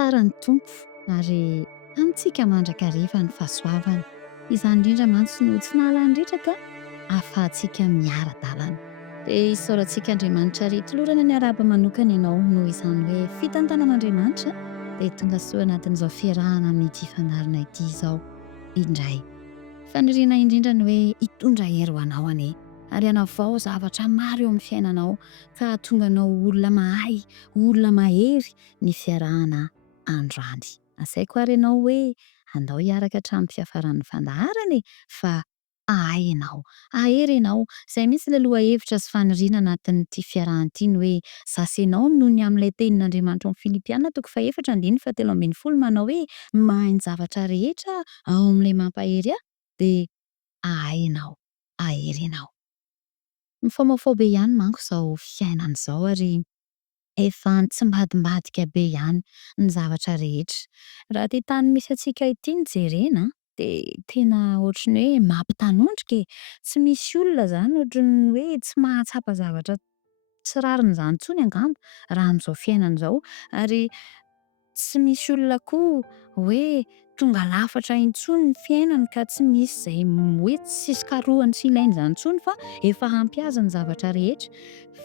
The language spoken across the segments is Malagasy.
tsara ny tompo ary amintsika mandrakariva ny fahasoavana. Izany indrindra mantsy no tsy nahalanydritraka ahafahantsika miara-dalana. Dia isaorantsika Andriamanitra ry tolorana ny araba manokana ianao noho izany hoe fitantanan'Andriamanitra dia tonga soa anatin'izao fiarahana amin'ity fanarina ity izao indray. Faniriana indrindra ny hoe hitondra hery ho anao anie ary hanavao zavatra maro eo amin'ny fiainanao ka tonga anao olona mahay, olona mahery ny fiarahana androany. Asaiko ary ianao hoe andao hiaraka hatramin'ny fiafaran'ny fandaharana fa ahay ianao, ahery ianao. Izay mihitsy ilay lohahevitra sy faniriana anatin'ity fiarahan'ity ny hoe zasy ianao noho ny amin'ilay tenin'Andriamanitra amin'ny Filipiana 4:7 manao hoe mahay ny zavatra rehetra ao amin'ilay mampahery ahy dia ahay ianao, ahery ianao. Mifaomafao be ihany manko izao fiainana izao ary efa tsy mbadimbadika be ihany ny zavatra rehetra. Raha ity tany misy antsika ity no jerena dia tena ohatran'ny hoe mampitanondrika e. Tsy misy olona izany ohatran'ny hoe tsy mahatsapa zavatra tsy rarin'izany intsony angamba raha amin'izao fiainana izao ary tsy misy olona koa hoe tonga lafatra intsony ny fiainany ka tsy misy izay hoe tsisy karohany tsy ilainy izany intsony fa efa ampy azy ny zavatra rehetra.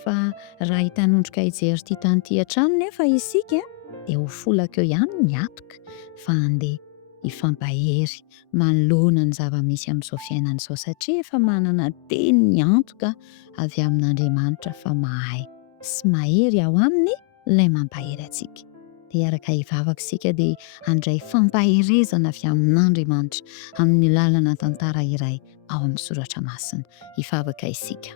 Fa raha hitanondrika hijery ity tany ity hatrany nefa isika dia ho folaka eo ihany ny atoka fa andeha hifampahery manoloana ny zava-misy amin'izao fiainana izao satria efa manana teny ny antoka avy amin'Andriamanitra fa mahay sy mahery ao aminy ilay mampahery antsika. Dia araka hivavaka isika dia handray fampaherezana avy amin'Andriamanitra amin'ny lalana tantara iray ao amin'ny soratra masina. Hivavaka isika.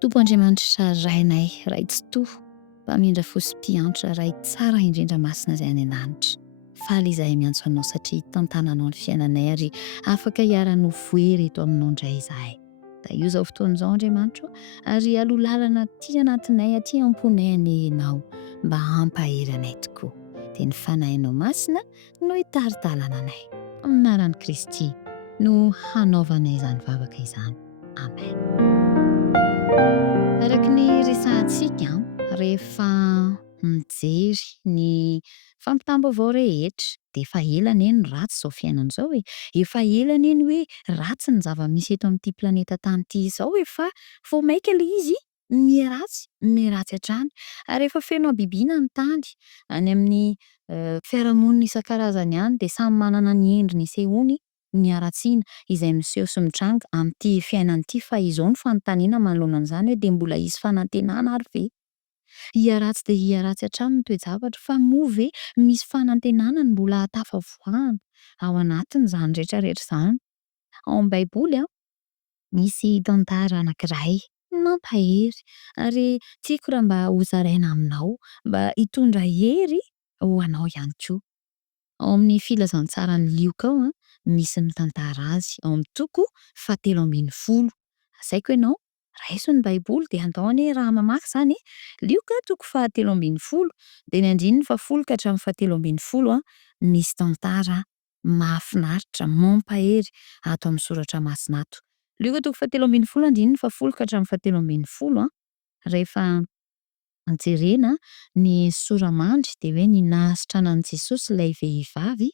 Tompo Andriamanitra rainay, ray tsy toho, mpamindra fosim-piantra, ray tsara indrindra masina izay any an-danitra. Faly izahay miantso anao satria tantananao ny fiainanay ary afaka hiara-no voery eto aminao indray izahay. Da io izao fotoana izao Andriamanitra ary aloha lalana aty anatinay, aty amponay anao mba hampahery anay tokoa. Dia ny fanahinao masina no hitaritalana anay. Amin'ny anaran'i Kristy no hanaovanay izany vavaka izany. Amen. Araka ny resahantsika rehefa mijery ny fampitam-baovao rehetra dia efa ela anie ny ratsy izao fiainana izao e. Efa ela anie ny hoe ratsy ny zava-misy eto amin'ity planeta tany ity izao efa vao maika ilay izy miratsy hatrany ary efa feno habibina ny tany any amin'ny fiarahamonina isan-karazany ihany dia samy manana ny endriny isehony ny aratsiana izay miseho sy mitranga amin'ity fiainana ity fa izao ny fanontaniana manoloana an'izany hoe dia mbola hisy fanantenana ary ve? Hiaratsy dia hiaratsy hatrany ny toe-javatra fa moa ve misy fanantenana ny mbola tafavoahana ao anatiny izany rehetrarehetra izany. Ao amin'ny Baiboly misy tantara anankiray mampahery ary tiako raha mba hozaraina aminao mba hitondra hery ho anao ihany koa. Ao amin'ny filazantsarany Lioka ao misy ny tantara azy ao amin'ny toko 7:10. Asaiko ianao raiso ny Baiboly dia andao anie raha mamaky izany Lioka toko 7:10 dia ny 10 ka hatramin'ny 7:11 misy tantara mahafinaritra mampahery ato amin'ny soratra masina ato. Lioka toko 7:10 ka hatramin'ny 7:11 rehefa jerena ny soramandry dia hoe ny nahasitrana an'i Jesosy ilay vehivavy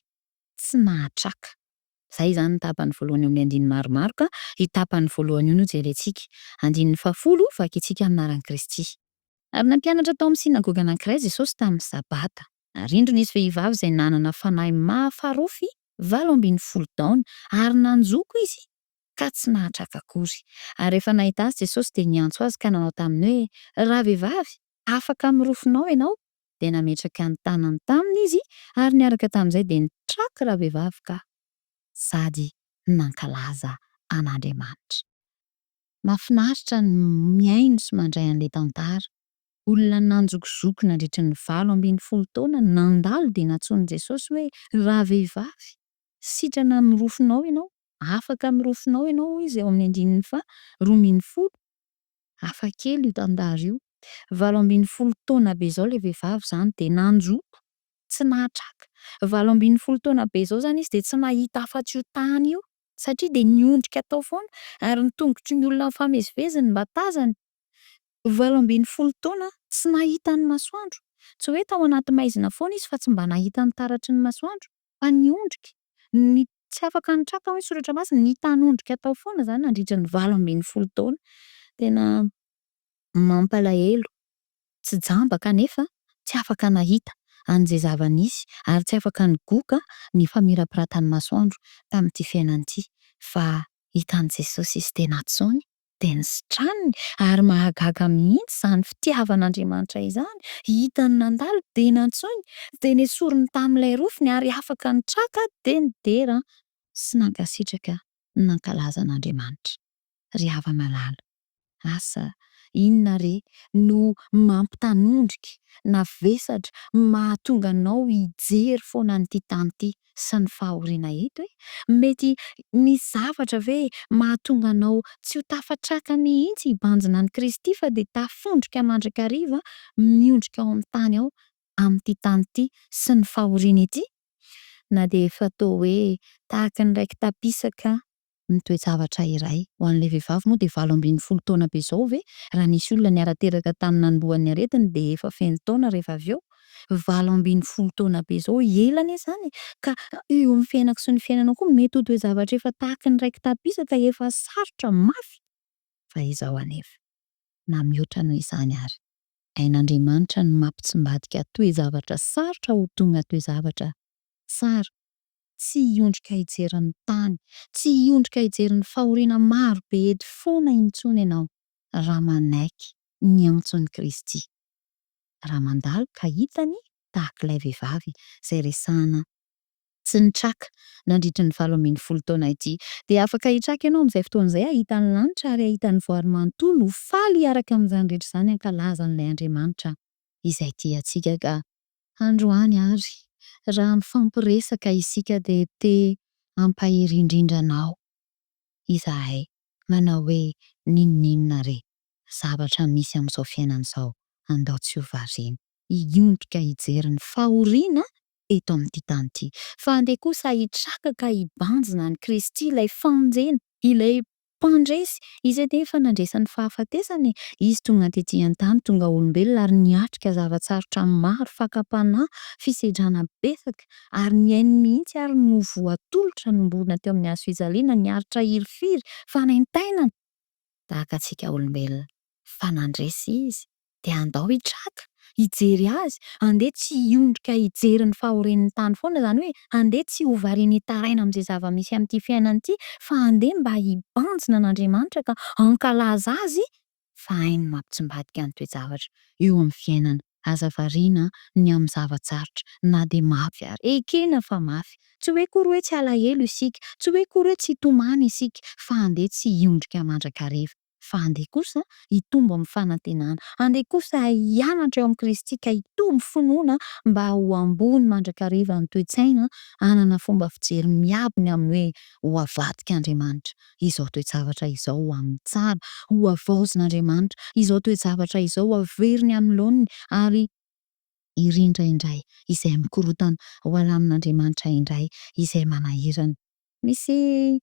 tsy nahatraka. Izay izany ny tapany voalohany amin'ny andiny maromaro ka io tapany voalohany io no jerentsika. 10 vakintsika amin'ny anaran'i Kristy. Ary nampianatra tao amin'ny sinagoga anankiray Jesosy tamin'ny sabata. Rindrina izy vehivavy izay nanana fanahy mahafarofy 18 taona ary nanjoko izy ka tsy nahatraka akory. Ary rehefa nahita azy Jesosy dia niantso azy ka nanao taminy hoe ravehivavy, afaka mirofinao ianao? Dia nametraka ny tanany taminy izy ary niaraka tamin'izay dia nitraky ravehivavy ka sady nankalaza an'Andriamanitra. Mahafinaritra ny miaino sy mandray an'ilay tantara. Olona nanjokojoko nandritra ny 18 taona nandalo dia natsoin'i Jesosy hoe ravehivavy, sitrana mirofinao ianao, afaka mirofinao ianao izy ao amin'ny 12. Hafa kely io tantara io. 18 taona be izao ilay vehivavy izany dia nanjoko, tsy nahatraka. 18 taona be izao izany izy dia tsy nahita afa-tsy io tany io satria dia niondrika tao foana ary ny tongotry ny olona nifameziveziny mba tazany. 18 taona tsy nahita ny masoandro Tsy hoe tao anaty maizina foana izy fa tsy mba nahita ny taratry ny masoandro fa niondrika ny tsy afaka nitraka hoe soratra masina ny tanondrika tao foana zany nandritra ny 8 ambin'ny 10 taona. Tena mampalahelo, tsy jamba kanefa tsy afaka nahita an'izay zava-nisy ary tsy afaka nigoka ny famirapiratany masoandro tamin'ity fiainany ity. Fa hitan'i Jesosy izy tena antsony de nisitraniny ary mahagaga mihitsy zany fitiavan'Andriamanitra izany. Hitany nandalo de nantsony de nesoriny tamin'ilay rofiny ary afaka nitraka de nidera sy nankasitraka nankalaza an'Andriamanitra. Ry hava-malala, asa inona re no mampitanondrika na vesatra mahatonga anao hijery foana n'ity tany ity sy ny fahoriana eto e? Mety misy zavatra ve mahatonga anao tsy ho tafatraka mihitsy hibanjina an'i Kristy fa de tafondrika mandrakariva miondrika ao amin'ny tany ao amin'ity tany ity sy ny fahoriana ity? Na de efa tao hoe tahaka ny raiky tapisaka ny toe-javatra iray ho an'ilay vehivavy moa de 8 ambin'ny 10 taona be zao ve raha nisy olona niara-teraka tamin'ny nanombohan'ny aretiny de efa feno taona rehefa avy eo. 8 ambin'ny 10 taona be zao elany e zany ka eo amin'ny fiainako sy ny fiainanao koa mety ho toe-javatra efa tahaka ny raiky tapisaka efa sarotra mafy fa izaho anefa na mihoatra noho izany ary ain'Andriamanitra no mampitsimbadika toe-javatra sarotra ho tonga toe-zavatra tsara. Tsy hiondrika hijery ny tany, tsy hiondrika hijery ny fahoriana maro be eto foana intsony ianao raha manaiky miantsona Kristy. Raha mandalo ka hitany tahak'ilay vehivavy izay resahana tsy nitraka nandritra ny 8 ambin'ny 10 taona ity de afaka hitraka ianao amin'izay fotoan'izay ahita ny lanitra ary ahita ny voary manontolo ho faly hiaraka amin'izany rehetra izany ankalaza an'ilay Andriamanitra izay tiantsika. Ka androany ary raha mifampiresaka isika de te hampahery indrindra anao izahay manao hoe n'inon'inona re zavatra misy amin'izao fiainana izao andao tsy ho variana hiondrika hijery ny fahoriana eto amin'ity tany ity fa andeha kosa hitraka ka hibanjina an'i Kristy ilay fanjena ilay mpandresy izay de efa nandresan'ny fahafatesany izy tonga tetỳ an-tany tonga olombelona ary niatrika zavatsarotra maro fakapanahy fisedrana betsaka ary niainy mihitsy ary no voatolotra nombona teo amin'ny hazofijaliana niaritra hirifiry fanaintainana tahaka antsika olombelona fa nandresy izy de andao hitraka hijery azy andeha tsy hiondrika hijery ny fahorian'ny tany foana zany hoe andeha tsy ho variana hitaraina amin'izay zava-misy amin'ity fiainana ity fa andeha mba hibanjina an'Andriamanitra ka hankalaza azy fa hainy mampitsimbadika ny toe-javatra eo amin'ny fiainana aza variana ny amin'ny zavatsarotra na de mafy ary ekena fa mafy tsy hoe kory hoe tsy alahelo isika tsy hoe kory hoe tsy hitomany isika fa andeha tsy hiondrika mandrakariva fa andeha kosa hitombo amin'ny fanantenana andeha kosa hianatra eo amin'ny Kristy ka hitombo finoana mba ho ambony mandrakariva ny toe-tsaina anana fomba fijery miabiny amin'ny hoe ho avadika Andriamanitra izao toe-javatra izao ho amin'ny tsara ho avaozin'Andriamanitra izao toe-javatra izao averiny amin'ny laoniny ary irindra indray izay mikorotana ho alamin'Andriamanitra indray izay manahirana. Misy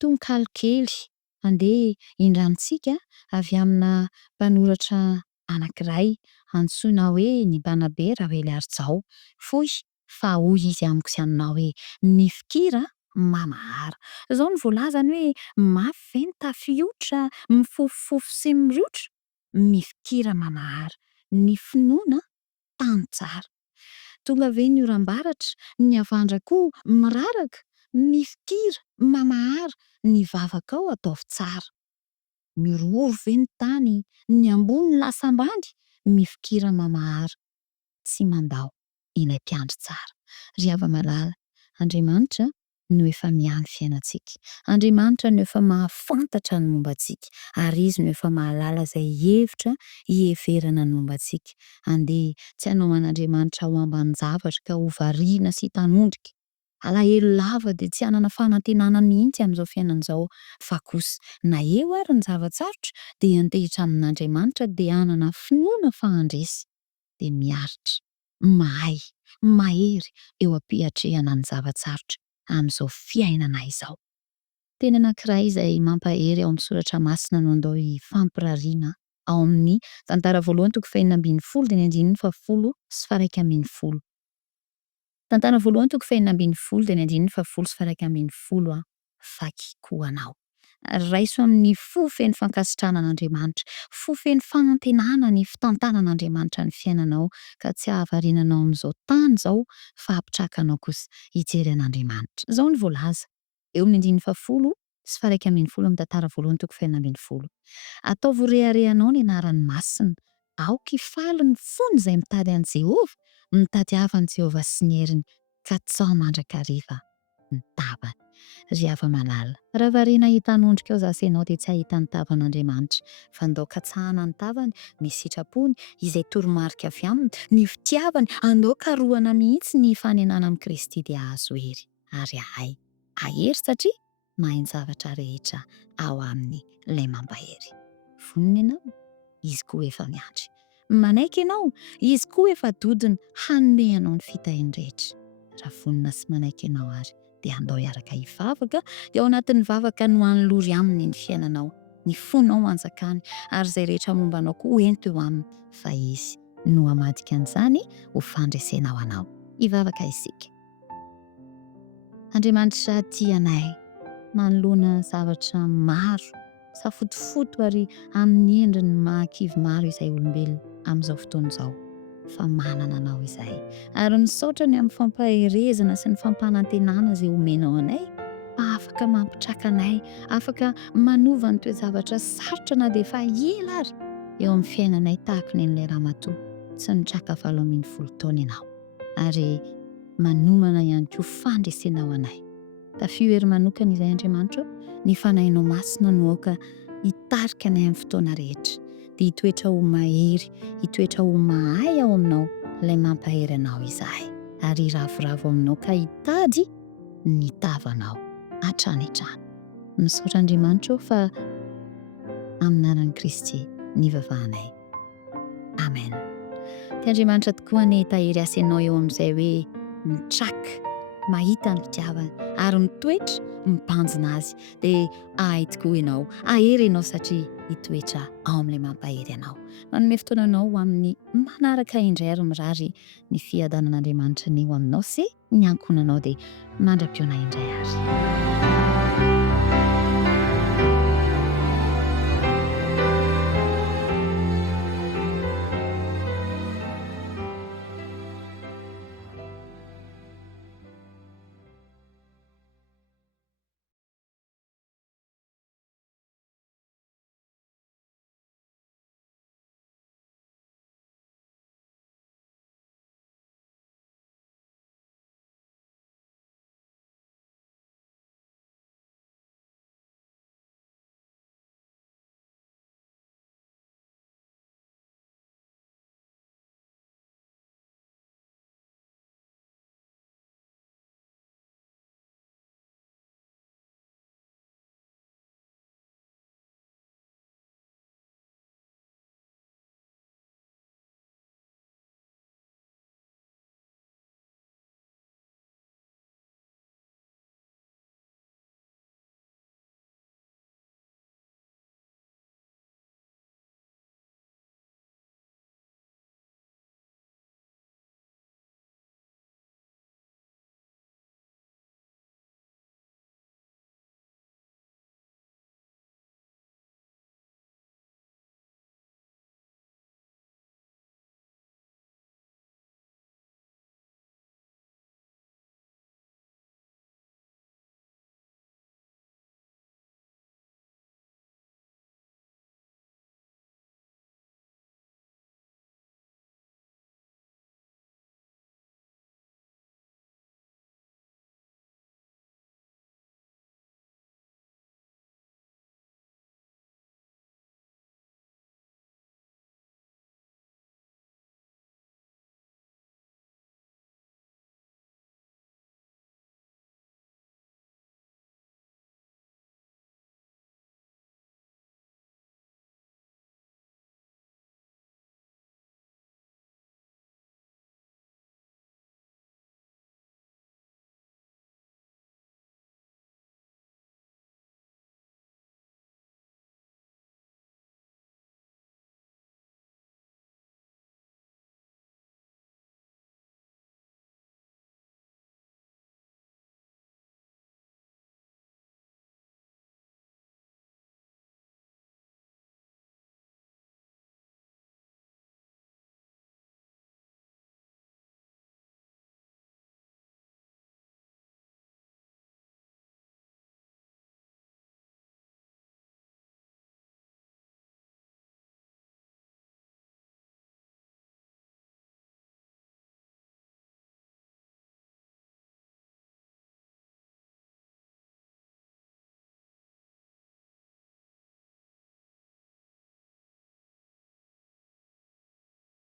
tononkalo kely andeha indranitsika avy amina mpanoratra anankiray antsoina hoe ny Banabe Ravelard-Zao. Foy fa hoy izy amiko sy aminao hoe mifikira mamahara. Zao no voalazany hoe mafy ve ny tafiotra mifofofofo sy mirotra mifikira mamahara ny finoana tany tsara. Tonga ve ny oram-baratra ny avandra koa miraraka mifikira mamahara ny vavaka ao ataovy tsara. Miorooro ve ny tany ny ambony lasa ambany mifikira mamahara tsy mandao ilay mpiandry tsara. Ry hava-malala, Andriamanitra no efa miany fiainantsika. Andriamanitra no efa mahafantatra ny mombantsika ary izy no efa mahalala izay hevitra hiheverana ny mombantsika. Andeha tsy hanao an'Andriamanitra ho ambanin-javatra ka ho variana sy tanondrika alahelo lava de tsy hanana fanantenana mihitsy amin'izao fiainana izao fa kosa na eo ary ny zavatsarotra de antehitra amin'Andriamanitra de hanana finoana fahandresy de miaritra mahay mahery eo am-piatrehana ny zavatsarotra amin'izao fiainana izao. Teny anankiray izay mampahery ao amin'ny soratra masina no andao hifampirariana ao amin'ny tantara voalohany toko faha 4 dia ny andininy faha 10 sy faha 1 tantara voalohany toko faha 4 dia ny andininy faha 10 sy faha 1 vaky koa anao. Raiso amin'ny fo feno fankasitrahana an'Andriamanitra, fo feno fanantenana ny fitantanan'Andriamanitra ny fiainanao ka tsy ahavarinanao amin'izao tany izao fa hampitrakanao kosa hijery an'Andriamanitra. Izao ny voalaza eo amin'ny andininy faha 10 sy faha 1 amin'ny tantara voalohany toko faha 4. Ataovy ho reharehanao ny anaran'ny masina, aoka hifaly ny fony izay mitady an' Jehovah, mitady havan'i Jehovah sy ny heriny ka tsaho mandrakariva ny tavany. Ry hava-malala, raha variana hita hanondrika ao zasy ianao dia tsy hahita ny tavan'Andriamanitra fa andao katsahana ny tavany, ny sitrapony izay toromarika avy aminy, ny fitiavany, andao karohana mihitsy ny fanenana amin'i Kristy dia ahazo hery ary ahery satria mahay ny zavatra rehetra ao aminy ilay mampahery. Vonona ianao, izy koa efa miandry. Manaiky ianao, izy koa efa dodina hanome anao ny fitahiny rehetra. Raha vonona sy manaiky ianao ary dia andao hiaraka hivavaka dia ao anatin'ny vavaka no hanolory aminy ny fiainanao, ny fonao anjakany ary izay rehetra momba anao koa hoento eo aminy fa izy no hamadika an'izany ho fandresenao anao. Hivavaka isika. Andriamanitra tianay manoloana zavatra maro safotofoto ary amin'ny endriny mahakivy maro izay olombelona amin'izao fotoana izao fa manana anao izay ary misaotra ny amin'ny fampaherezana sy ny fampanantenana izay omenao anay fa afaka mampitraka anay, afaka manova ny toe-javatra sarotra na dia efa ela ary eo amin'ny fiainanay tahaka ny an'ilay ramatoa tsy nitraka 70 taona ianao ary manomana ihany koa fandresenao anay. Tafio hery manokana izay Andriamanitra, ny fanahinao masina no aoka hitarika anay amin'ny fotoana rehetra dia hitoetra ho mahery, hitoetra ho mahay ao aminao ilay mampahery anao izahay ary hiravoravo aminao ka hitady ny tavanao hatrany hatrany. Misaotra Andriamanitra fa amin'ny anaran'i Kristy nivavahanay. Amen. Tia Andriamanitra tokoa ny tahiry asa ianao eo amin'izay hoe mitraka, mahita ny fitiavany ary mitoetra mibanjina azy dia ahay tokoa ianao, ahery ianao satria hitoetra ao amin'ilay mampahery anao. Manome fotoananao ho amin'ny manaraka indray ary mirary ny fiadanan'Andriamanitra ny ho aminao sy ny ankonanao dia mandra-pionay indray ary.